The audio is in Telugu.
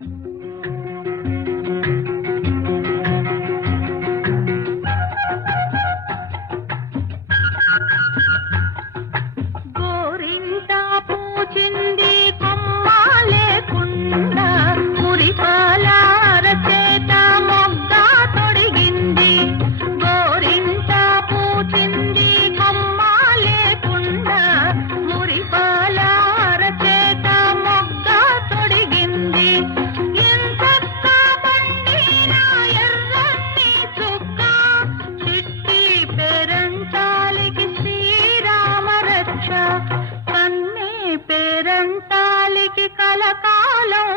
గోరింటా పూచింది కొమ్మ లేకుండా మురిపాల అరచేత మొగ్గ తొడిగింది. గోరింటా పూచింది కొమ్మ లేకుండా మురిపాల అరచేత మొగ్గ తొడిగింది. ఎంతక్క బండిన ఎర్రని చుక్క చిట్టి పేరంటాలికి శ్రీరామ రక్ష. కన్నే పేరంటాలికి కలకాలం